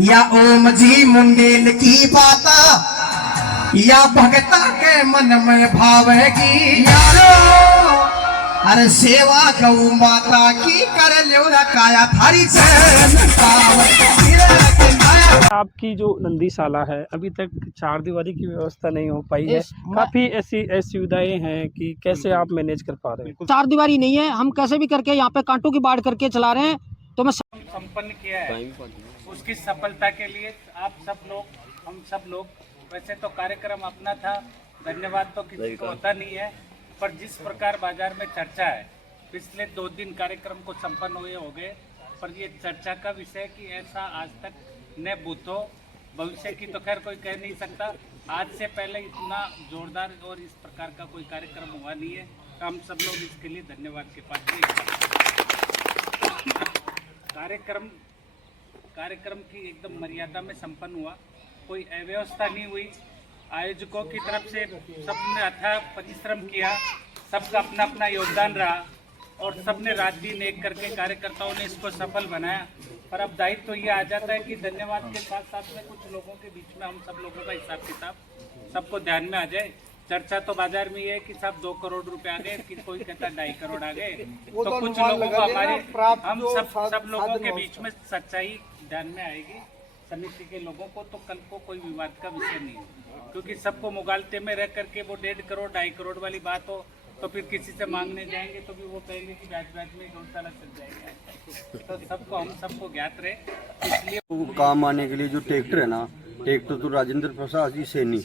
या ओम जी मुंडेल की बाता या भगता के मन में भावेगी यारो। अरे सेवा गौ माता की कर लो काया थारी आपकी जो नंदीशाला है अभी तक चार दीवारी की व्यवस्था नहीं हो पाई है। काफी ऐसी सुविधाएं हैं कि कैसे आप मैनेज कर पा रहे हैं? चार दीवारी नहीं है, हम कैसे भी करके यहाँ पे कांटों की बाढ़ करके चला रहे हैं। तो मैं संपन्न किया है उसकी सफलता के लिए आप सब लोग, हम सब लोग, वैसे तो कार्यक्रम अपना था, धन्यवाद तो किसी को होता नहीं है, पर जिस प्रकार बाजार में चर्चा है, पिछले 2 दिन कार्यक्रम को संपन्न हुए हो गए, पर ये चर्चा का विषय कि ऐसा आज तक न बूथो, भविष्य की तो खैर कोई कह नहीं सकता। आज से पहले इतना जोरदार और इस प्रकार का कोई कार्यक्रम हुआ नहीं है। हम सब लोग इसके लिए धन्यवाद के पात्र हैं। कार्यक्रम की एकदम मर्यादा में संपन्न हुआ, कोई अव्यवस्था नहीं हुई। आयोजकों की तरफ से सबने अथाह परिश्रम किया, सबका अपना अपना योगदान रहा और सबने रात दिन एक करके कार्यकर्ताओं ने इसको सफल बनाया। पर अब दायित्व तो ये आ जाता है कि धन्यवाद के साथ साथ में कुछ लोगों के बीच में हम सब लोगों का हिसाब किताब सबको ध्यान में आ जाए। चर्चा तो बाजार में ये है कि सब 2 करोड़ रुपए आ गए, कि कोई कहता 2.5 करोड़ आ गए, तो कुछ लोगों को हमारे हम सब लोगों के बीच में सच्चाई ध्यान में आएगी। समिति के लोगों को तो कल को कोई विवाद का विषय नहीं है, क्योंकि सबको मुगालते में रह करके वो 1.5 करोड़ 2.5 करोड़ वाली बात हो तो फिर किसी से मांगने जाएंगे तो भी वो कहेंगे कि ब्याज में गौशाला चल जाएगा। तो सबको हम सबको ज्ञात रहे, इसलिए काम आने के लिए जो ट्रैक्टर है ना, ट्रैक्टर तो राजेंद्र प्रसाद जी सैनी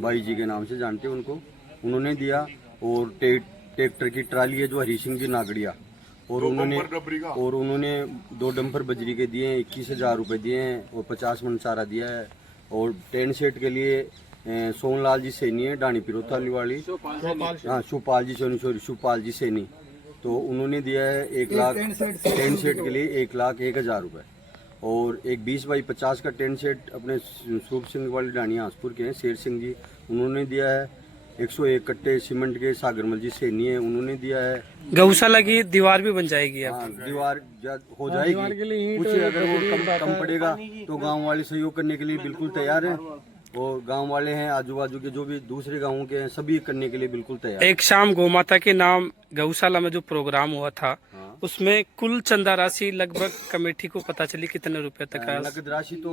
भाई जी के नाम से जानते हैं उनको, उन्होंने दिया। और ट्रैक्टर की ट्राली है जो हरी सिंह जी नागड़िया, और उन्होंने 2 डंपर बजरी के दिए, 21,000 रुपये दिए हैं और 50 मन चारा दिया है। और टेंट सेट के लिए सोनलाल जी सैनी है, डानी पिरोथाली वाली, हाँ शिवपाल जी सैनी, सॉरी शिवपाल जी सैनी, तो उन्होंने दिया है 1 लाख टेंट सेट के लिए 1,01,000 रुपये। और एक 20 बाई 50 का टेंट सेट अपने सूप सिंह वाली डानी हासपुर के हैं शेर सिंह जी, उन्होंने दिया है। 101 कट्टे सीमेंट के सागरमल जी सैनी है, उन्होंने दिया है। गौशाला की दीवार भी बन जाएगी, हाँ दीवार हो जाएगी, कुछ अगर वो कम पड़ेगा तो गांव वाले सहयोग करने के लिए बिल्कुल तैयार हैं। और गांव वाले हैं, आजू बाजू के जो भी दूसरे गांवों के हैं, सभी करने के लिए बिल्कुल तैयार। एक शाम गौमाता के नाम गौशाला में जो प्रोग्राम हुआ था, हाँ। उसमें कुल चंदा राशि लगभग कमेटी को पता चली कितने रुपए तक है? नकद राशि तो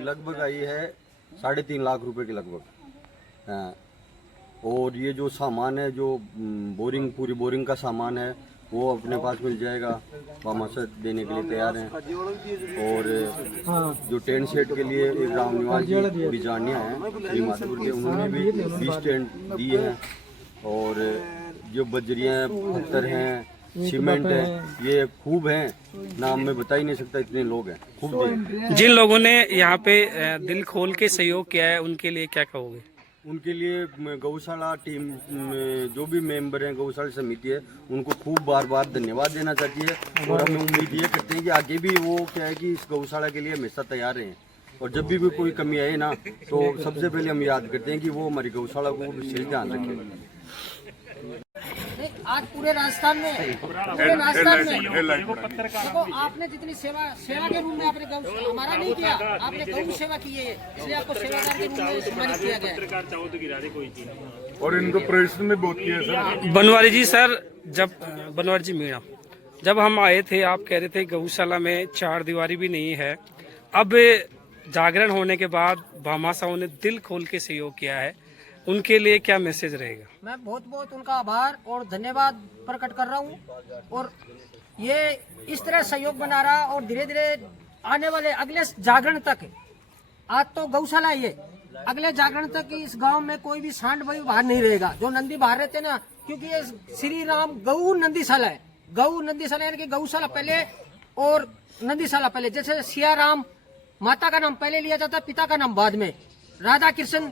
लगभग आई है 3.5 लाख रुपए के लगभग। हाँ। और ये जो सामान है, जो पूरी बोरिंग का सामान है, वो अपने पास मिल जाएगा, मामा से देने के लिए तैयार हैं। और जो टेंट सेट के लिए एक राम निवास जी बिजानिया हैं श्री माधुपुर के, उन्होंने भी 20 टेंट दिए हैं। और जो बजरियाँ पत्थर हैं, सीमेंट है, ये खूब हैं, नाम में बता ही नहीं सकता, इतने लोग हैं, खूब दिए। जिन लोगों ने यहाँ पे दिल खोल के सहयोग किया है उनके लिए क्या कहोगे? उनके लिए गौशाला टीम जो भी मेंबर हैं, गौशाला समिति है, उनको खूब बार बार धन्यवाद देना चाहती है। और हम उम्मीद ये करते हैं कि आगे भी वो क्या है कि इस गौशाला के लिए हमेशा तैयार रहें। और जब भी कोई कमी आए ना, तो सबसे पहले हम याद करते हैं कि वो हमारी गौशाला को विशेष ध्यान रखें। आज पूरे राजस्थान में देखो, आपने जितनी सेवा के रूप में आपने गौ हमारा नहीं किया, आपने गौ सेवा की है, इसलिए आपको सेवादार के रूप में सम्मानित किया गया। और इनको प्रदर्शन में बहुत किया सर। बनवारी जी सर, बनवारी जी मीणा, जब हम आए थे आप कह रहे थे गौशाला में 4 दीवारी भी नहीं है। अब जागरण होने के बाद भामाशाहों ने दिल खोल के सहयोग किया है, उनके लिए क्या मैसेज रहेगा? मैं बहुत उनका आभार और धन्यवाद प्रकट कर रहा हूँ। और ये इस तरह सहयोग बना रहा और धीरे धीरे आने वाले अगले जागरण तक, आज तो गौशाला ये, अगले जागरण तक इस गांव में कोई भी सांड भाई बाहर नहीं रहेगा। जो नंदी बाहर रहते ना, क्योंकि ये श्री राम गौ नंदीशाला है, गौ नंदीशाला यानी कि गौशाला पहले और नंदीशाला पहले। जैसे सिया राम माता का नाम पहले लिया जाता, पिता का नाम बाद में, राधा कृष्ण,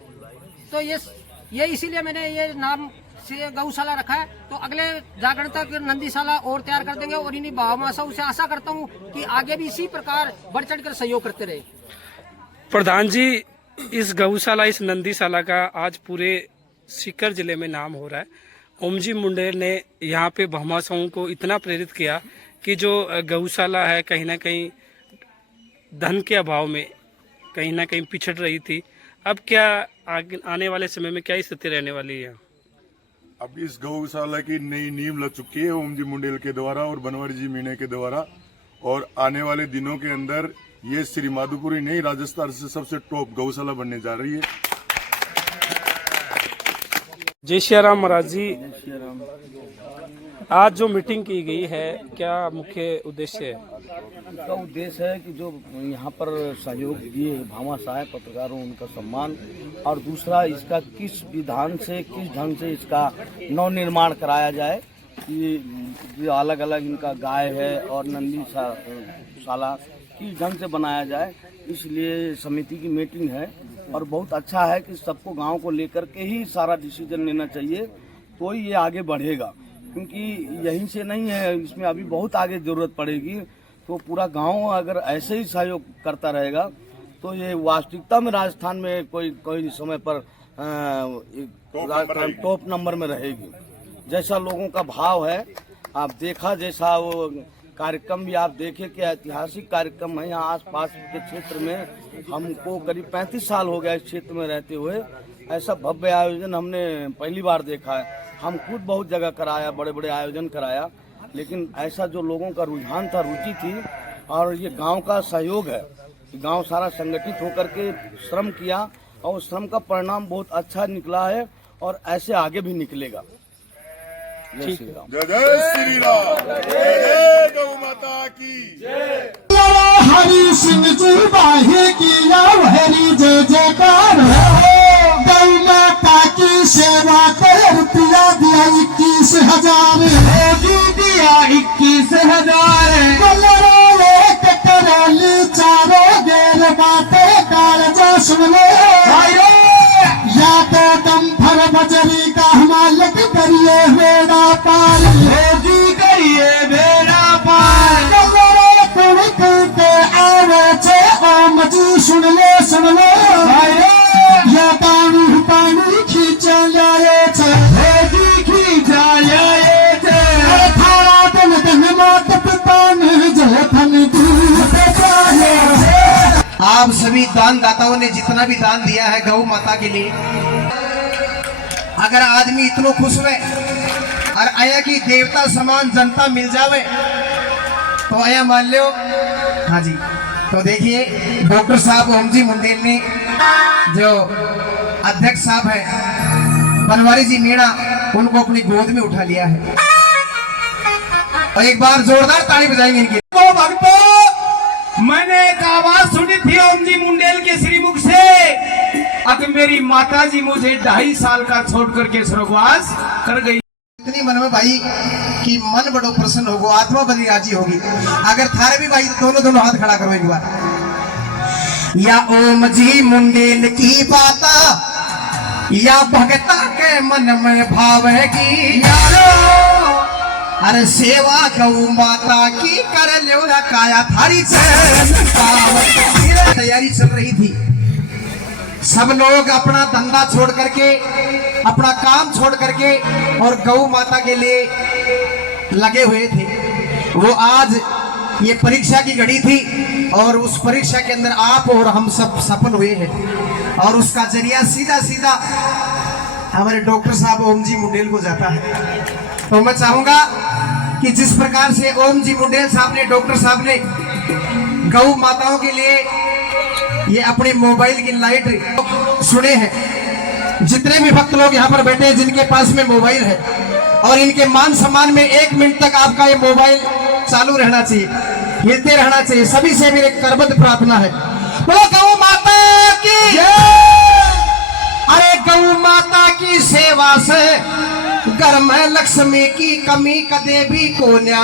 तो ये इसीलिए मैंने ये नाम से गौशाला रखा है। तो अगले जागरण तक नंदीशाला और तैयार कर देंगे। और इन्हीं भामाशाहों से आशा करता हूँ कि आगे भी इसी प्रकार बढ़ चढ़ कर सहयोग करते रहे। प्रधान जी, इस गौशाला, इस नंदीशाला का आज पूरे सीकर जिले में नाम हो रहा है। ओम जी मुंडेल ने यहाँ पे भामाशाहों को इतना प्रेरित किया कि जो गौशाला है, कहीं ना कहीं धन के अभाव में कहीं ना कहीं पिछड़ रही थी। अब क्या आगे आने वाले समय में क्या स्थिति रहने वाली है? अब इस गौशाला की नई नींव लग चुकी है ओम जी मुंडेल के द्वारा और बनवारी जी मीणे के द्वारा, और आने वाले दिनों के अंदर ये श्री माधोपुरी नहीं, राजस्थान से सबसे टॉप गौशाला बनने जा रही है। जय श्री राम महाराज जी, आज जो मीटिंग की गई है क्या मुख्य उद्देश्य है? इसका उद्देश्य है कि जो यहाँ पर सहयोग दिए भामाशाह पत्रकारों उनका सम्मान, और दूसरा इसका किस विधान से किस ढंग से इसका नव निर्माण कराया जाए। ये अलग अलग इनका गाय है और नंदी शाला किस ढंग से बनाया जाए, इसलिए समिति की मीटिंग है। और बहुत अच्छा है कि सबको गांव को लेकर के ही सारा डिसीजन लेना चाहिए, तो ही ये आगे बढ़ेगा, क्योंकि यहीं से नहीं है, इसमें अभी बहुत आगे ज़रूरत पड़ेगी। तो पूरा गांव अगर ऐसे ही सहयोग करता रहेगा तो ये वास्तविकता में राजस्थान में कोई समय पर टॉप नंबर में रहेगी। जैसा लोगों का भाव है, आप देखा, जैसा वो कार्यक्रम भी आप देखे कि ऐतिहासिक कार्यक्रम है। यहाँ आसपास के क्षेत्र में हमको करीब 35 साल हो गया इस क्षेत्र में रहते हुए, ऐसा भव्य आयोजन हमने पहली बार देखा है। हम खुद बहुत जगह कराया, बड़े बड़े आयोजन कराया, लेकिन ऐसा जो लोगों का रुझान था, रुचि थी, और ये गांव का सहयोग है। गांव सारा संगठित होकर के श्रम किया और श्रम का परिणाम बहुत अच्छा निकला है और ऐसे आगे भी निकलेगा। जय श्री राम। जय जय श्री राम। जय गौ माता की हरि सिंह जी बाहे किया हरि जय जयकार हो। गौ माता की सेवा कर रुपया दिया 21,000, दिया 21,000। करोली चारों गेल बाटे कालजा सुन लो, या तो दम भर बजरी का मालिक करिए मेरा पार, जी करिए मेरा पार। आवे छे ओम जी सुन लो, या पानी खींचा जाए छे, जी खींचा जाए छे। थारा तन तन मात पिता ने जय थन आप सभी दान दाताओं ने जितना भी दान दिया है गौ माता के लिए, अगर आदमी इतना खुश हुए और आया कि देवता समान जनता मिल जावे तो आया मान लो। हाँ जी, तो देखिए डॉक्टर साहब ओम जी मुंडेल ने, जो अध्यक्ष साहब है बनवारी जी मीणा, उनको अपनी गोद में उठा लिया है, और एक बार जोरदार ताली बजाएंगे इनकी। तो भक्तों, मैंने एक आवाज सुनी थी ओम जी मुंडेल के श्रीमुख से, अब मेरी माता जी मुझे 2.5 साल का छोड़ करके स्वर्गवास कर गई। इतनी मन में भाई कि मन बड़ो प्रसन्न होगो, आत्मा बड़ी राजी होगी। अगर थारे भी भाई दोनों हाथ खड़ा करो एक बार। या ओम जी मुंडेल की बाता, या भगता के मन में भाव है कि यारो, अरे सेवा गौ माता की कर लो काया थारी तैयारी चल रही थी। सब लोग अपना धंधा छोड़ करके, अपना काम छोड़ करके और गौ माता के लिए लगे हुए थे। वो आज ये परीक्षा की घड़ी थी और उस परीक्षा के अंदर आप और हम सब सफल हुए हैं, और उसका जरिया सीधा सीधा हमारे डॉक्टर साहब ओम जी मुंडेल को जाता है। तो मैं चाहूंगा कि जिस प्रकार से ओम जी मुंडेल साहब ने, डॉक्टर साहब ने गौ माताओं के लिए ये अपने मोबाइल की लाइट सुने हैं, जितने भी भक्त लोग यहाँ पर बैठे हैं जिनके पास में मोबाइल है, और इनके मान सम्मान में 1 मिनट तक आपका ये मोबाइल चालू रहना चाहिए, हिलते रहना चाहिए। सभी से मेरी करबद्ध प्रार्थना है, बोलो गौ माता की। अरे गौ माता की सेवा से घर में लक्ष्मी की कमी कदे भी को न्या